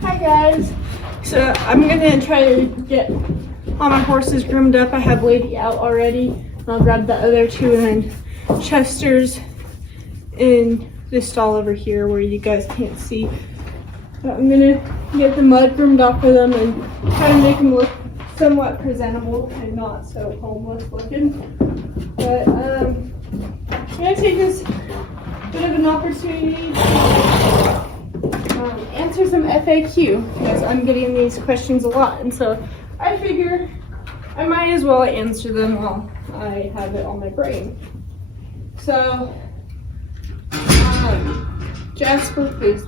Hi guys. So I'm gonna try to get all my horses groomed up. I have Lady out already. I'll grab the other two, and then Chester's in this stall over here where you guys can't see. But I'm gonna get the mud groomed off of them and try to make them look somewhat presentable and not so homeless looking. But I'm gonna take this bit of an opportunity to answer some FAQ because I'm getting these questions a lot, and so I figure I might as well answer them while I have it on my brain. So, Jasper, please.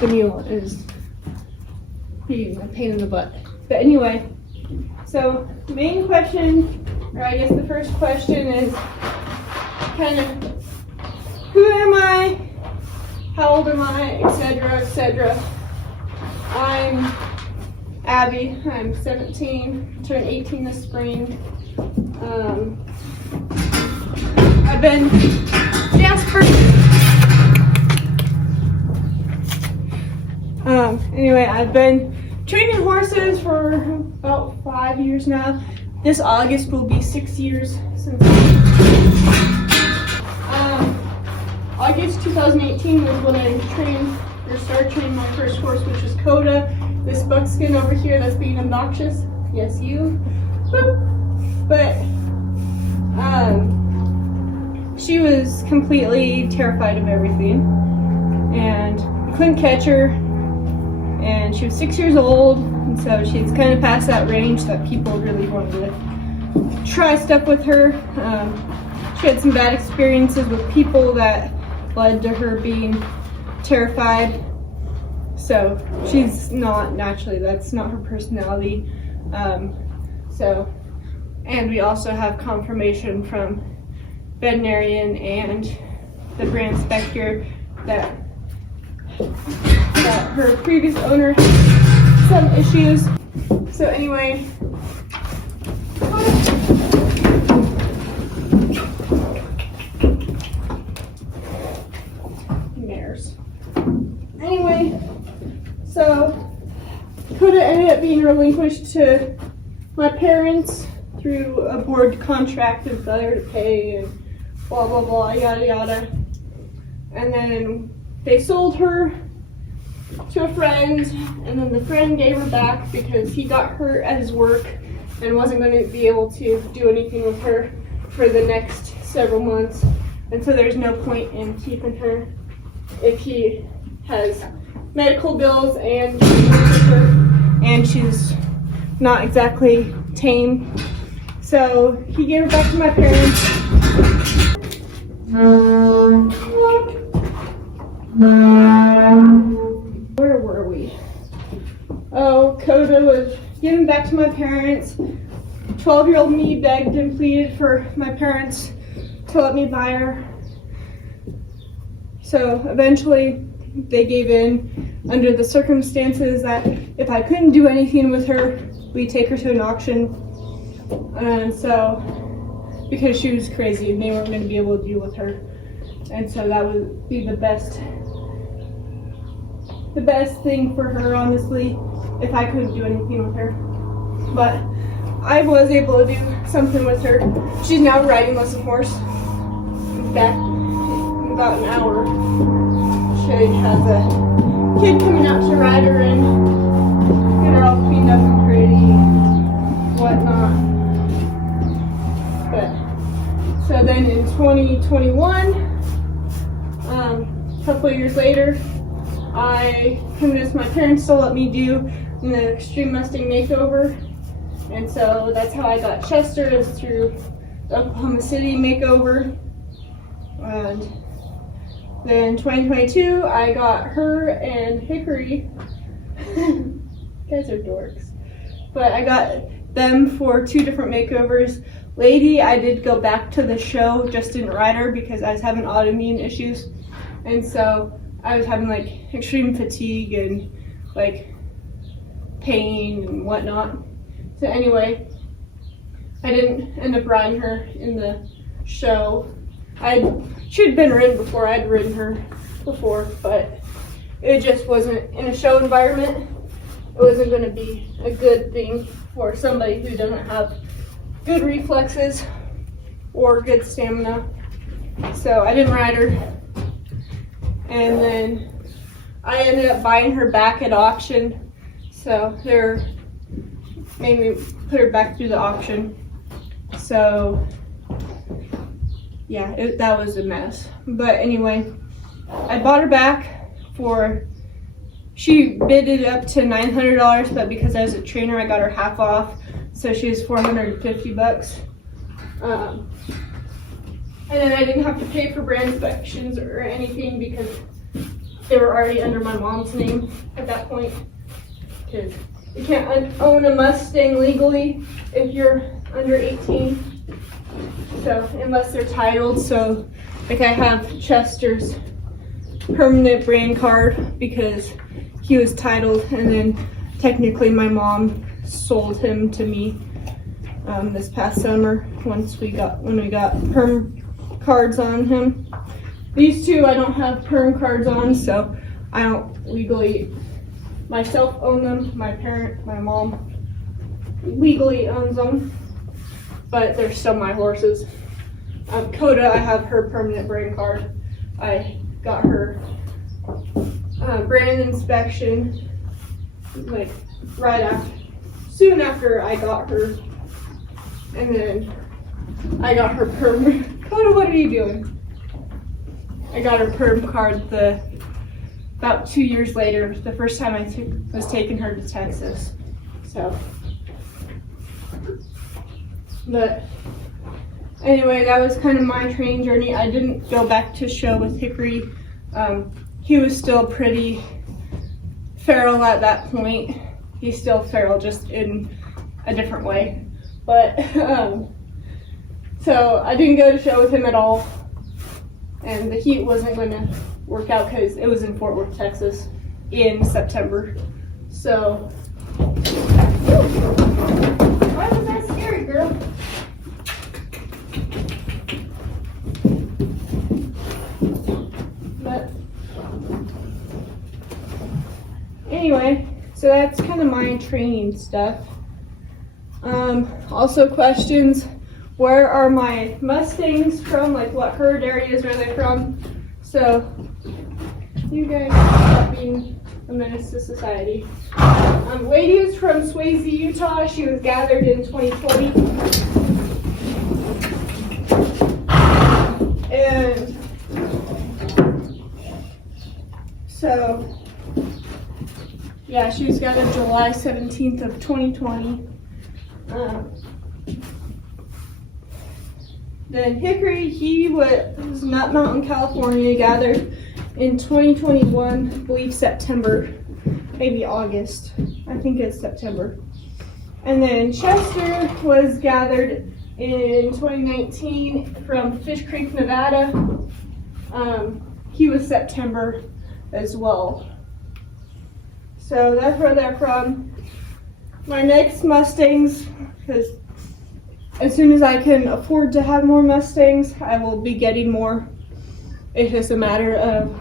The mule is being a pain in the butt. But anyway, so the main question, or I guess the first question is kind of, who am I, how old am I, etc., etc. I'm Abby, I'm 17, turned 18 this spring. I've been Jasper. Anyway, I've been training horses for about 5 years now. This August will be 6 years since. August 2018 was when I started training my first horse, which is Coda. This buckskin over here that's being obnoxious. Yes, you. But she was completely terrified of everything, and I couldn't catch her. And she was 6 years old, and so she's kind of past that range that people really wanted to try stuff with her. She had some bad experiences with people that led to her being terrified. So she's not naturally, that's not her personality. And we also have confirmation from veterinarian and the brand inspector that her previous owner had some issues. So anyway, mares. Anyway, so Coda ended up being relinquished to my parents through a board contract and failure to pay and blah blah blah, yada yada. And then they sold her to a friend, and then the friend gave her back because he got hurt at his work and wasn't going to be able to do anything with her for the next several months. And so there's no point in keeping her if he has medical bills and she's not exactly tame. So he gave her back to my parents. Where were we? Oh, Coda was given back to my parents. 12-year-old me begged and pleaded for my parents to let me buy her. So eventually they gave in under the circumstances that if I couldn't do anything with her, we'd take her to an auction. And so, because she was crazy and they weren't going to be able to deal with her. And so that would be the best thing for her, honestly, if I couldn't do anything with her. But I was able to do something with her. She's now riding lesson horse. In fact, in about an hour, she has a kid coming out to ride her and get her all cleaned up and pretty and whatnot. But so then in 2021, a couple of years later, I convinced my parents to let me do an Extreme Mustang makeover, and so that's how I got Chester, is through the Oklahoma City makeover. And then 2022, I got her and Hickory. You guys are dorks. But I got them for 2 different makeovers. Lady, I did go back to the show, just didn't ride her because I was having autoimmune issues. And so I was having like extreme fatigue and like pain and whatnot. So anyway, I didn't end up riding her in the show. she'd been ridden before. I'd ridden her before, but it just wasn't in a show environment. It wasn't going to be a good thing for somebody who doesn't have good reflexes or good stamina. So I didn't ride her. And then I ended up buying her back at auction. So they made me put her back through the auction. So yeah, that was a mess. But anyway, I bought her back she bidded up to $900, but because I was a trainer, I got her half off. So she was $450. And then I didn't have to pay for brand inspections or anything because they were already under my mom's name at that point. Because you can't own a Mustang legally if you're under 18. So unless they're titled. So like I have Chester's permanent brand card because he was titled, and then technically my mom sold him to me this past summer when we got perm cards on him. These two I don't have perm cards on, so I don't legally myself own them. My mom legally owns them, but they're still my horses. Coda, I have her permanent brand card. I got her brand inspection like soon after I got her, and then I got her perm. Coda, what are you doing? I got her perm card about 2 years later, the first time I was taking her to Texas. So, but anyway, that was kind of my training journey. I didn't go back to show with Hickory. He was still pretty feral at that point. He's still feral, just in a different way. But, so I didn't go to show with him at all. And the heat wasn't going to work out because it was in Fort Worth, Texas in September. So, why was that scary, girl? But anyway, so that's kind of my training stuff. Also questions, where are my Mustangs from? Like what herd areas are they from? So you guys stop being a menace to society. Lady is from Swayze, Utah. She was gathered in 2020. And so, yeah, she was gathered July 17th of 2020. Then Hickory, he was Nut Mountain, California, gathered in 2021, I believe September, maybe August. I think it's September. And then Chester was gathered in 2019 from Fish Creek, Nevada. He was September as well. So that's where they're from. My next Mustangs, because as soon as I can afford to have more Mustangs, I will be getting more. It's just a matter of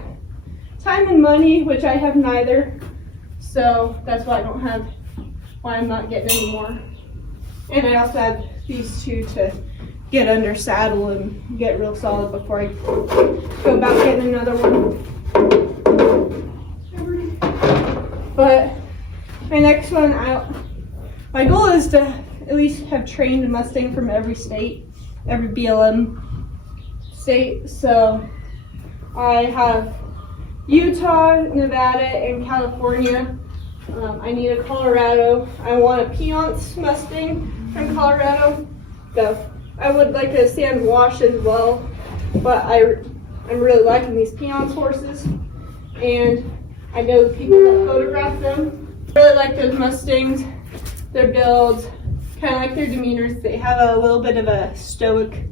time and money, which I have neither. So that's why I'm not getting any more. And I also have these two to get under saddle and get real solid before I go about getting another one. But my next one my goal is to at least have trained a Mustang from every state, every BLM state. So I have Utah, Nevada, and California. I need a Colorado. I want a Piance Mustang from Colorado. So I would like a sand wash as well, but I'm really liking these Piance horses, and I know the people that photograph them. I really like those Mustangs. Their builds, kind of like their demeanors. They have a little bit of a stoic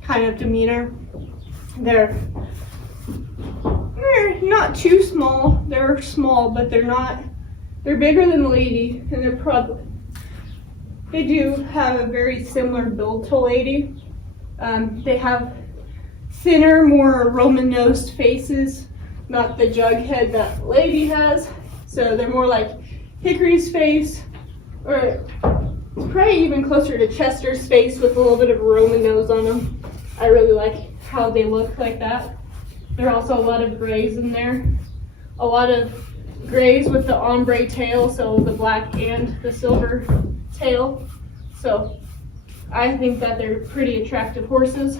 kind of demeanor. They're not too small. They're small, but they're bigger than the Lady, and they do have a very similar build to Lady. They have thinner, more Roman-nosed faces, not the jug head that Lady has. So they're more like Hickory's face, or probably even closer to Chester's face with a little bit of a Roman nose on them. I really like how they look like that. There are also a lot of grays in there. A lot of grays with the ombre tail, so the black and the silver tail. So I think that they're pretty attractive horses.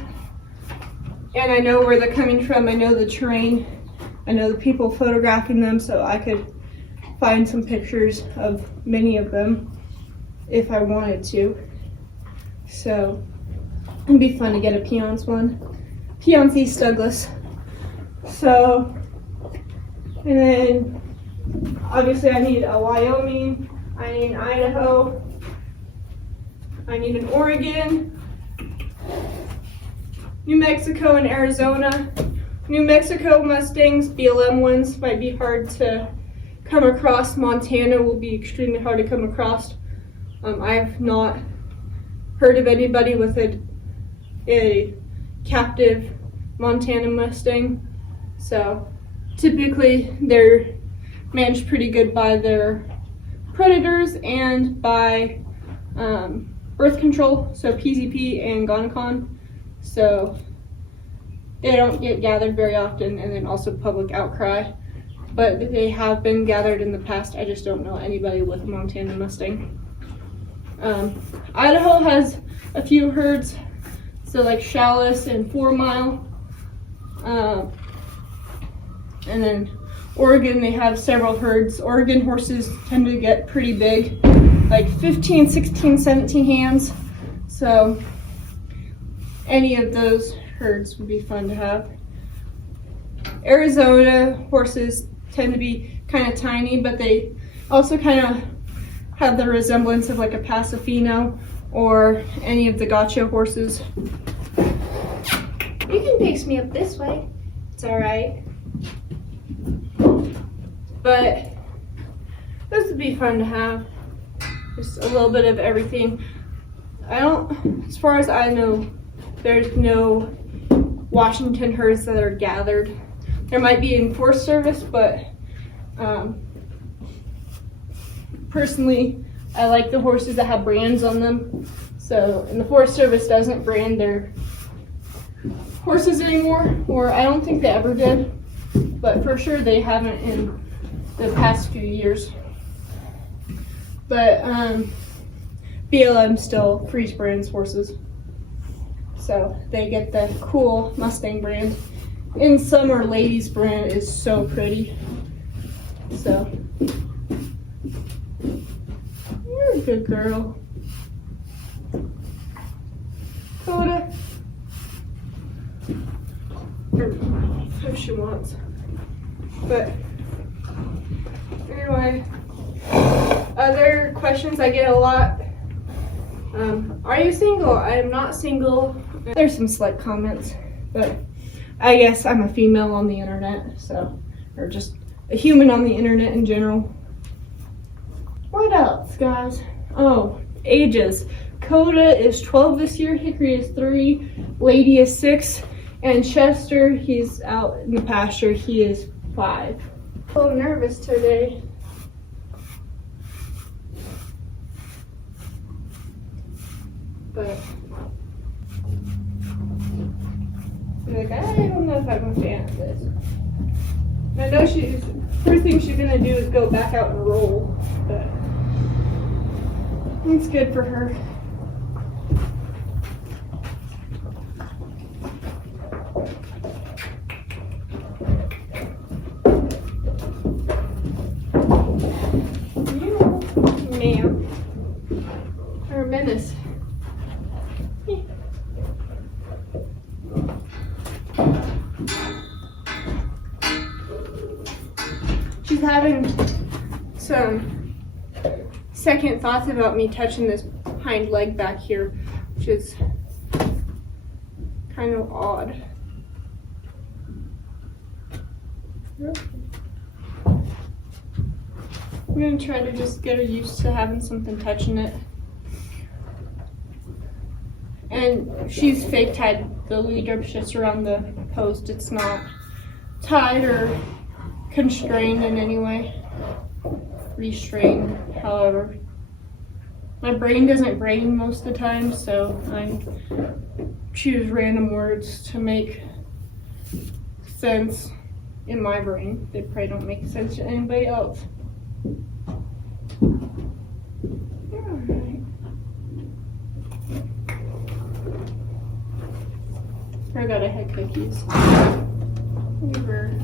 And I know where they're coming from. I know the terrain. I know the people photographing them, so I could find some pictures of many of them if I wanted to. So it'd be fun to get a Peons one. Peons East Douglas. So, and then obviously I need a Wyoming, I need an Idaho, I need an Oregon, New Mexico, and Arizona. New Mexico Mustangs, BLM ones, might be hard to come across. Montana will be extremely hard to come across. I have not heard of anybody with a captive Montana Mustang. So typically they're managed pretty good by their predators and by birth control, so PZP and Gonacon. So they don't get gathered very often, and then also public outcry. But they have been gathered in the past. I just don't know anybody with a Montana Mustang. Idaho has a few herds, so like Chalice and 4 Mile. And then Oregon, they have several herds. Oregon horses tend to get pretty big, like 15, 16, 17 hands. So any of those herds would be fun to have. Arizona horses tend to be kind of tiny, but they also kind of have the resemblance of like a Pasofino or any of the gotcha horses. You can pace me up this way. It's all right. But this would be fun to have. Just a little bit of everything. As far as I know, there's no Washington herds that are gathered. There might be in Forest Service, but personally, I like the horses that have brands on them. So, and the Forest Service doesn't brand their horses anymore, or I don't think they ever did, but for sure they haven't in the past few years. But BLM still freeze brands horses, so they get the cool Mustang brand. In summer, Lady's brand is so pretty. So you're a good girl, Coda. If she wants. But anyway, other questions I get a lot. Are you single? I am not single. There's some slight comments, but I guess I'm a female on the internet, so, or just a human on the internet in general. What else, guys? Oh, ages. Coda is 12 this year, Hickory is 3, Lady is 6, and Chester, he's out in the pasture, he is 5. A little nervous today. But I'm like, I don't know if I'm a fan of this. And I know first thing she's gonna do is go back out and roll, but it's good for her. Ma'am. Or a menace. She's having some second thoughts about me touching this hind leg back here, which is kind of odd. I'm gonna try to just get her used to having something touching it. And she's fake tied. The lead rope's just around the post. It's not tied or constrained in any way. Restrained, however. My brain doesn't brain most of the time, so I choose random words to make sense in my brain. They probably don't make sense to anybody else. Alright. I forgot I had cookies. Whatever.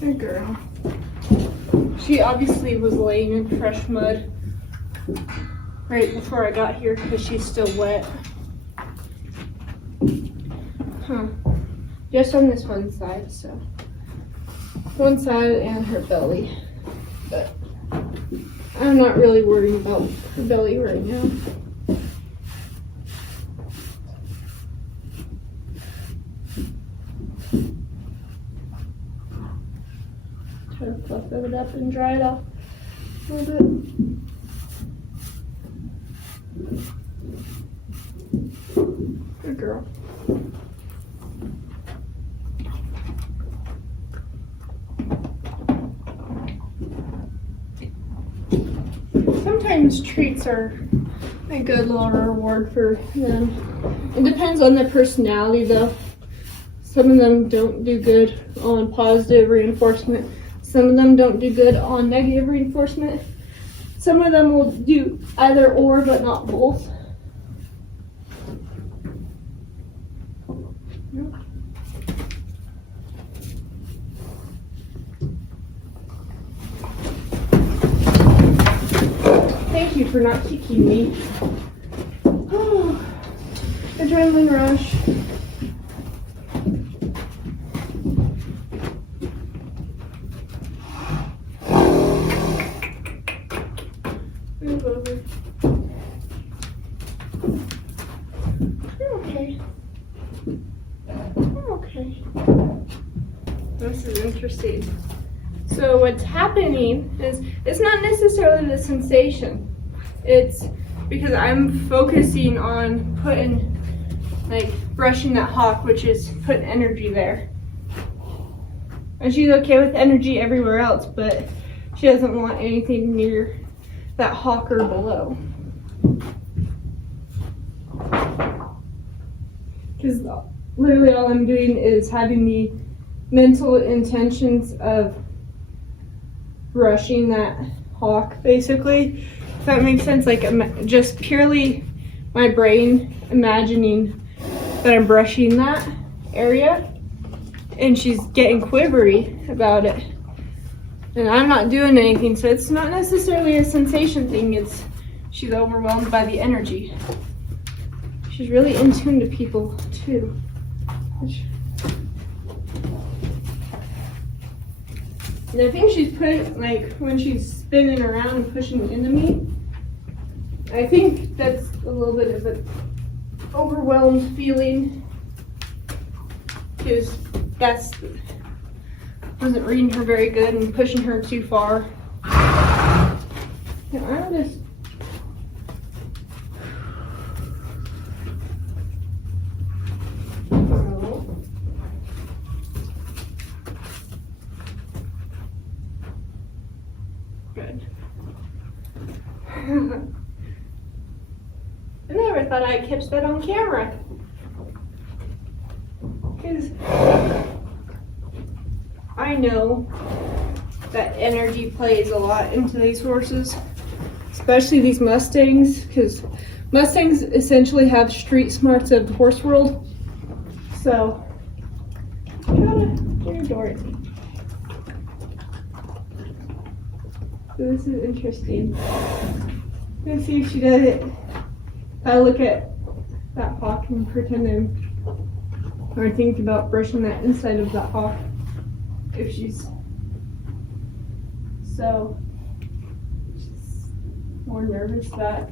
Good girl. She obviously was laying in fresh mud right before I got here because she's still wet. Huh. Just on this one side, so. One side and her belly. But I'm not really worried about her belly right now. Try to fluff it up and dry it off a little bit. Good girl. Sometimes treats are a good little reward for them. It depends on their personality though. Some of them don't do good on positive reinforcement. Some of them don't do good on negative reinforcement. Some of them will do either or, but not both. Thank you for not kicking me. Oh, adrenaline rush. Move over. You're okay. You're okay. This is interesting. So what's happening is it's not necessarily the sensation. It's because I'm focusing on brushing that hawk, which is putting energy there. And she's okay with energy everywhere else, but she doesn't want anything near that hawk or below. Because literally all I'm doing is having the mental intentions of brushing that hawk, basically. If that makes sense, like just purely my brain imagining that I'm brushing that area, and she's getting quivery about it. And I'm not doing anything, so it's not necessarily a sensation thing, it's she's overwhelmed by the energy. She's really in tune to people too. And I think she's when she's spinning around and pushing into me, I think that's a little bit of an overwhelmed feeling, because wasn't reading her very good and pushing her too far. Yeah, I'm just good. I never thought I'd catch that on camera. Because I know that energy plays a lot into these horses, especially these Mustangs, because Mustangs essentially have street smarts of the horse world. So, you're Dorothy. So this is interesting. Let's see if she does it. I look at that hawk and pretend or think about brushing that inside of that hawk. If she's more nervous that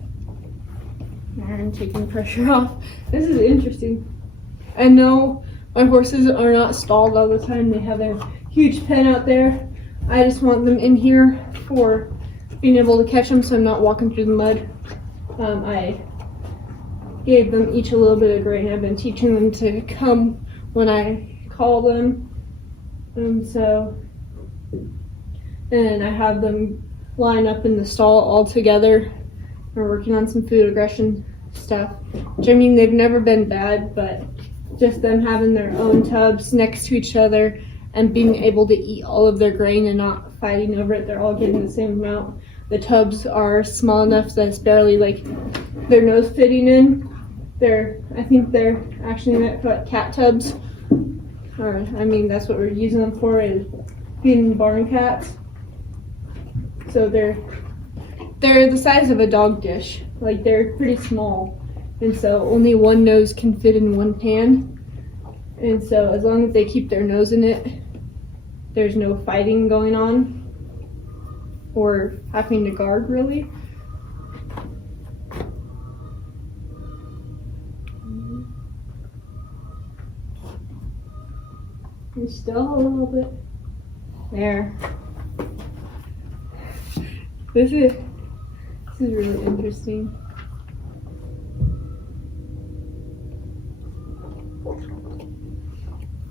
and taking pressure off. This is interesting. I know my horses are not stalled all the time. They have a huge pen out there. I just want them in here for being able to catch them so I'm not walking through the mud. I gave them each a little bit of grain. I've been teaching them to come when I call them. And I have them line up in the stall all together. We're working on some food aggression stuff, which I mean, they've never been bad, but just them having their own tubs next to each other and being able to eat all of their grain and not fighting over it. They're all getting the same amount. The tubs are small enough that it's barely like their nose fitting in. I think they're actually meant for like cat tubs. Or, I mean, that's what we're using them for, is feeding barn cats. So they're the size of a dog dish. Like, they're pretty small. And so only one nose can fit in one pan. And so as long as they keep their nose in it, there's no fighting going on or having to guard, really. And still a little bit. There. This is really interesting.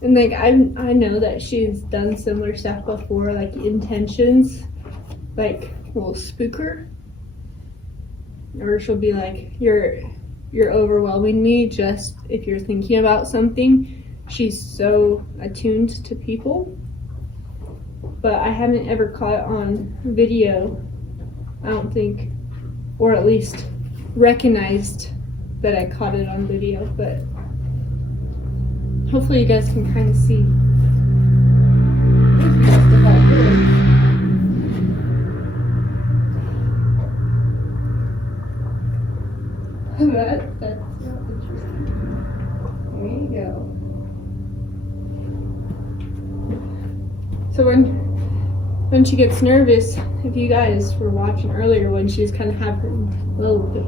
And like I know that she's done similar stuff before, like intentions, like will spook her, or she'll be like, "You're overwhelming me." Just if you're thinking about something, she's so attuned to people. But I haven't ever caught it on video, I don't think, or at least recognized that I caught it on video, but hopefully you guys can kind of see. That's not interesting. There you go. So when she gets nervous, if you guys were watching earlier when she's kind of having a little bit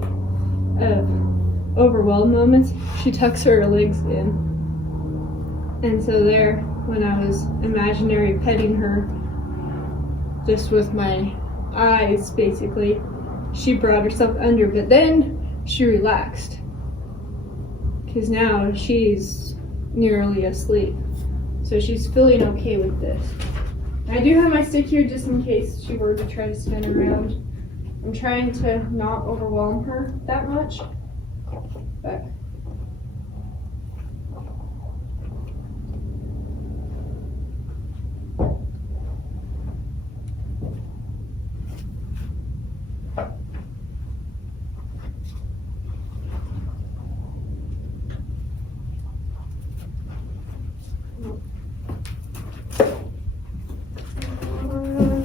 of overwhelmed moments, she tucks her legs in. And so there, when I was imaginary petting her, just with my eyes basically, she brought herself under, but then she relaxed. Because now she's nearly asleep. So she's feeling okay with this. I do have my stick here just in case she were to try to spin around. I'm trying to not overwhelm her that much, but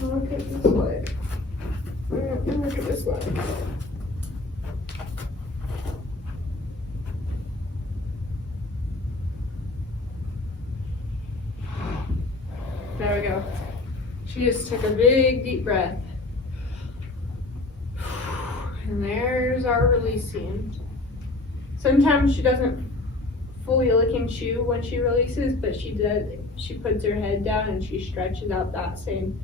look at this leg. Look at this leg. There we go. She just took a big deep breath. And there's our releasing. Sometimes she doesn't fully lick and chew when she releases, but she does. She puts her head down and she stretches out that same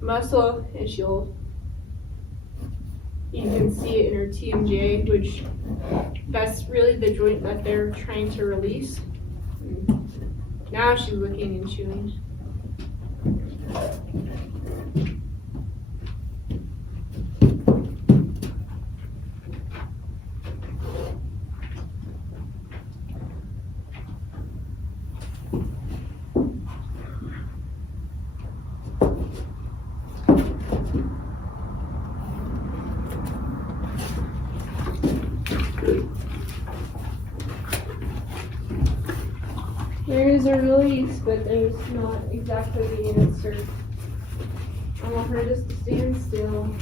muscle, and you can see it in her TMJ, which that's really the joint that they're trying to release. Now she's licking and chewing. There is a release, but there's not exactly the answer. I want her just to stand still.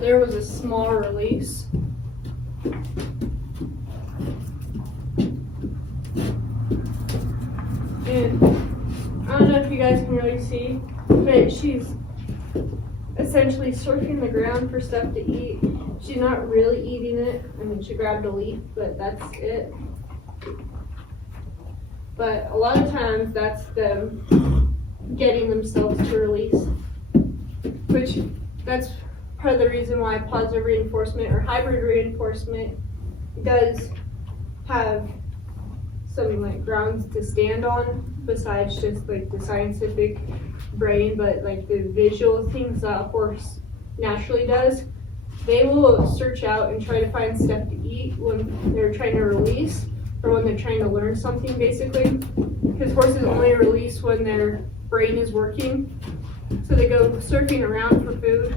There was a small release. And I don't know if you guys can really see, but she's essentially searching the ground for stuff to eat. She's not really eating it. I mean, she grabbed a leaf, but that's it. But a lot of times that's them getting themselves to release, which that's part of the reason why positive reinforcement or hybrid reinforcement does have some like grounds to stand on besides just like the scientific brain, but like the visual things that a horse naturally does. They will search out and try to find stuff to eat when they're trying to release or when they're trying to learn something, basically, because horses only release when their brain is working. So they go surfing around for food,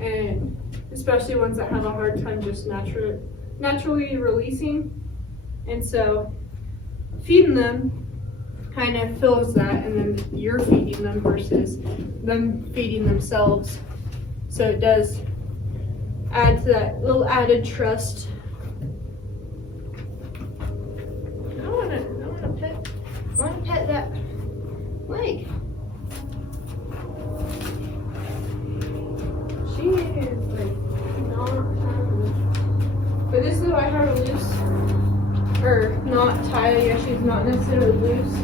and especially ones that have a hard time just naturally releasing. And so feeding them kind of fills that, and then you're feeding them versus them feeding themselves. So it does add to that little added trust. I want to pet that leg. She is like not but this is why I have her loose. Or not tied, yeah, she's not necessarily loose.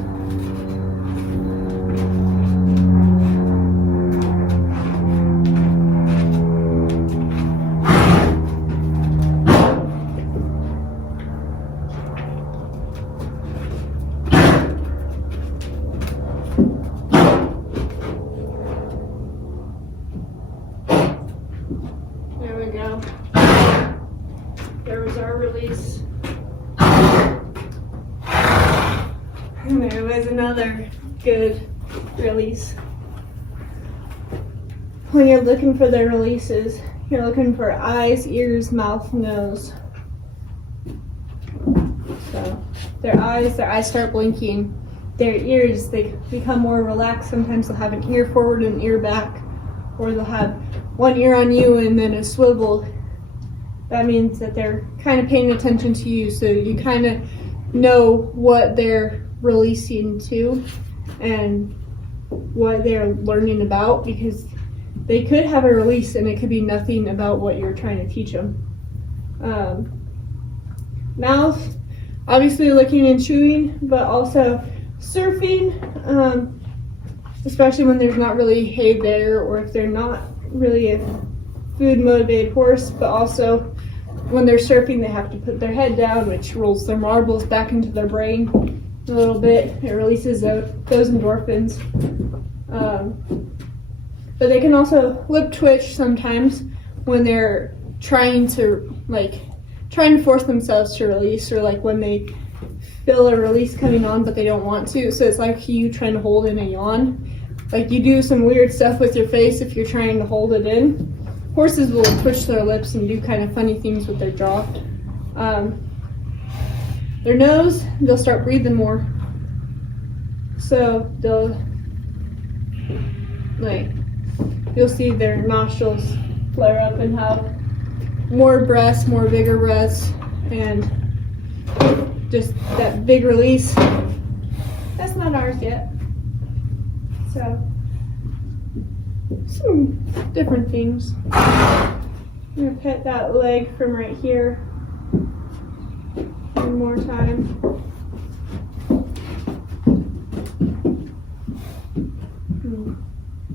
There we go. There was our release. And there was another good release. When you're looking for the releases, you're looking for eyes, ears, mouth, nose. So their eyes start blinking. Their ears, they become more relaxed. Sometimes they'll have an ear forward and an ear back, or they'll have one ear on you and then a swivel. That means that they're kind of paying attention to you, so you kind of know what they're releasing to and what they're learning about, because they could have a release and it could be nothing about what you're trying to teach them. Mouth, obviously licking and chewing, but also surfing, especially when there's not really hay there, or if they're not really a food motivated horse, but also when they're surfing they have to put their head down, which rolls their marbles back into their brain a little bit. It releases those endorphins. But they can also lip twitch sometimes when they're trying to force themselves to release, or like when they feel a release coming on but they don't want to. So it's like you trying to hold in a yawn. Like you do some weird stuff with your face if you're trying to hold it in. Horses will twitch their lips and do kind of funny things with their jaw. Their nose, they'll start breathing more. So you'll see their nostrils flare up and have more breaths, more bigger breaths, and just that big release. That's not ours yet. So, some different things. I'm gonna pet that leg from right here one more time.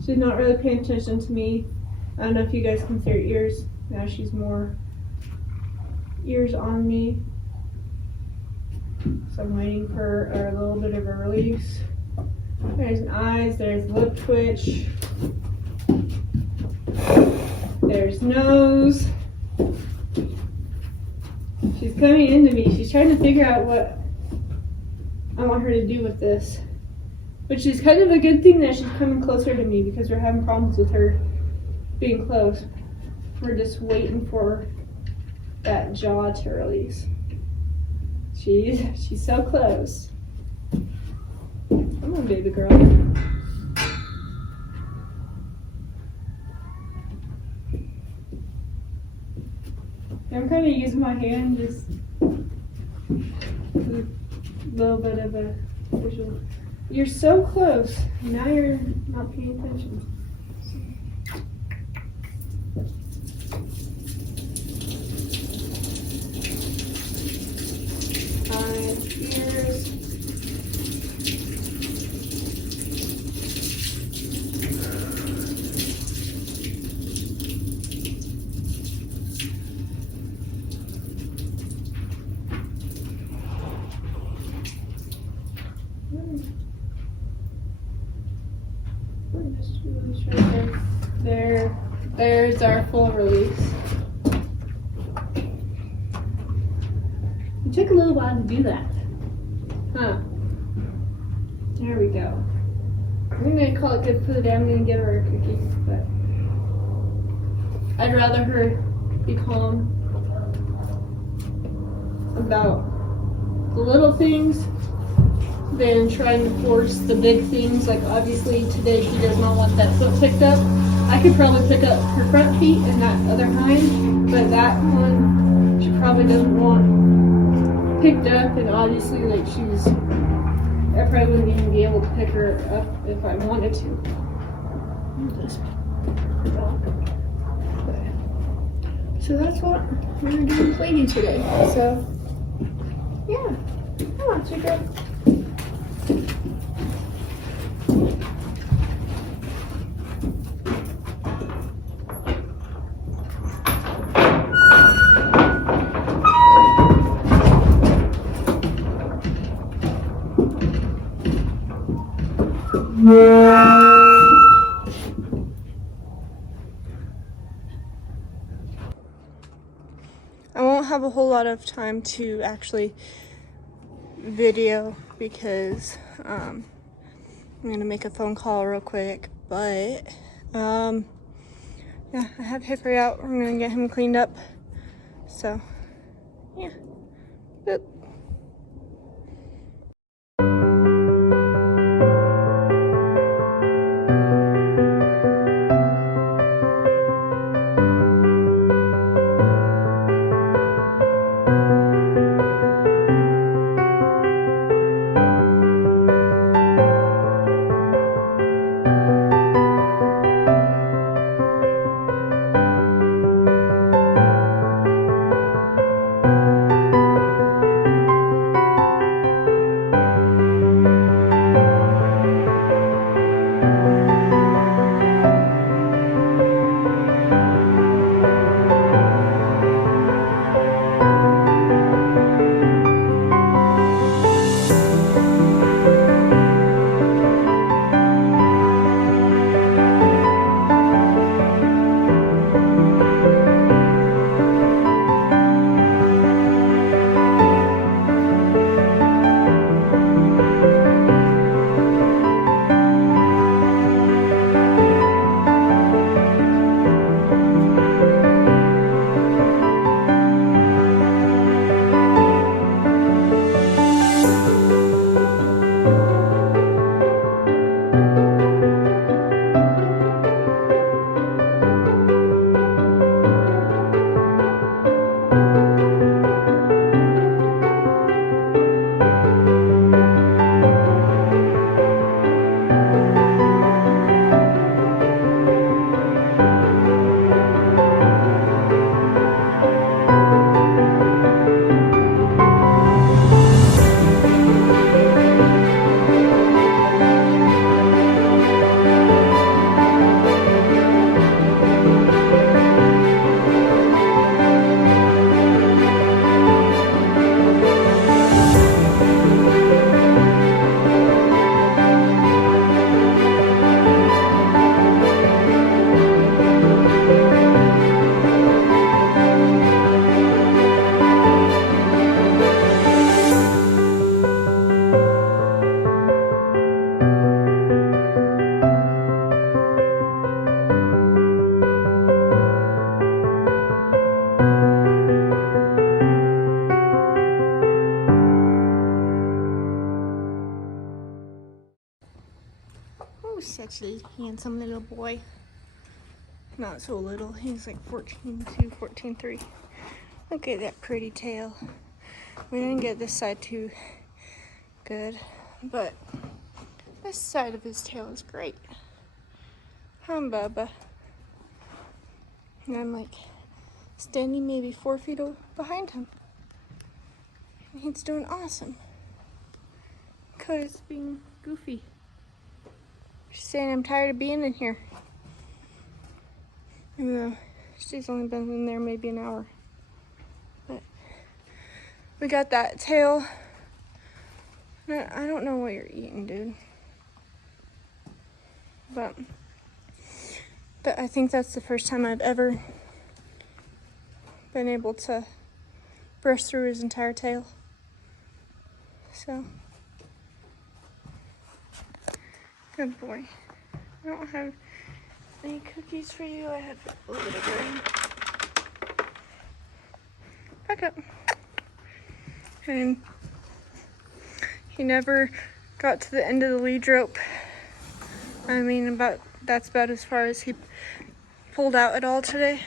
She's not really paying attention to me. I don't know if you guys can see her ears. Now she's more ears on me. So I'm waiting for a little bit of a release. There's an eyes, there's lip twitch. There's nose. She's coming into me. She's trying to figure out I want her to do with this. Which is kind of a good thing that she's coming closer to me because we're having problems with her being close. We're just waiting for that jaw to release. She's so close. Come on, baby girl. I'm kind of using my hand, just a little bit of a visual. You're so close. Now you're not paying attention. Ears. There's our full release. It took a little while to do that. Huh. There we go. I'm gonna call it good for the day. I'm gonna give her a cookie, but I'd rather her be calm about the little things than trying to force the big things. Like obviously today she does not want that foot picked up. I could probably pick up her front feet and that other hind, but that one she probably doesn't want picked up, and obviously like I probably wouldn't even be able to pick her up if I wanted to. So that's what we're doing cleaning today. So yeah, come on, sweet girl. I won't have a whole lot of time to actually video because I'm gonna make a phone call real quick, but yeah, I have Hickory out. I'm gonna get him cleaned up, so yeah. Boop. such a handsome little boy. Not so little. He's like 14.2, 14.3. Look at that pretty tail. We didn't get this side too good, but this side of his tail is great. Huh, Bubba? And I'm like standing maybe 4 feet behind him. And he's doing awesome. Cody's being goofy. She's saying I'm tired of being in here. Even though she's only been in there maybe an hour. But we got that tail. I don't know what you're eating, dude. But I think that's the first time I've ever been able to brush through his entire tail. So, good boy. I don't have any cookies for you. I have a little bit of grain. Back up. And he never got to the end of the lead rope. I mean, that's about as far as he pulled out at all today,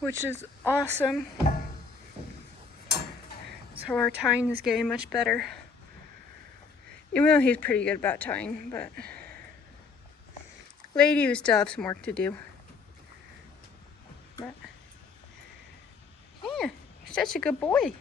which is awesome. So our tying is getting much better. Even though he's pretty good about tying, but Lady, we still have some work to do. But yeah, you're such a good boy.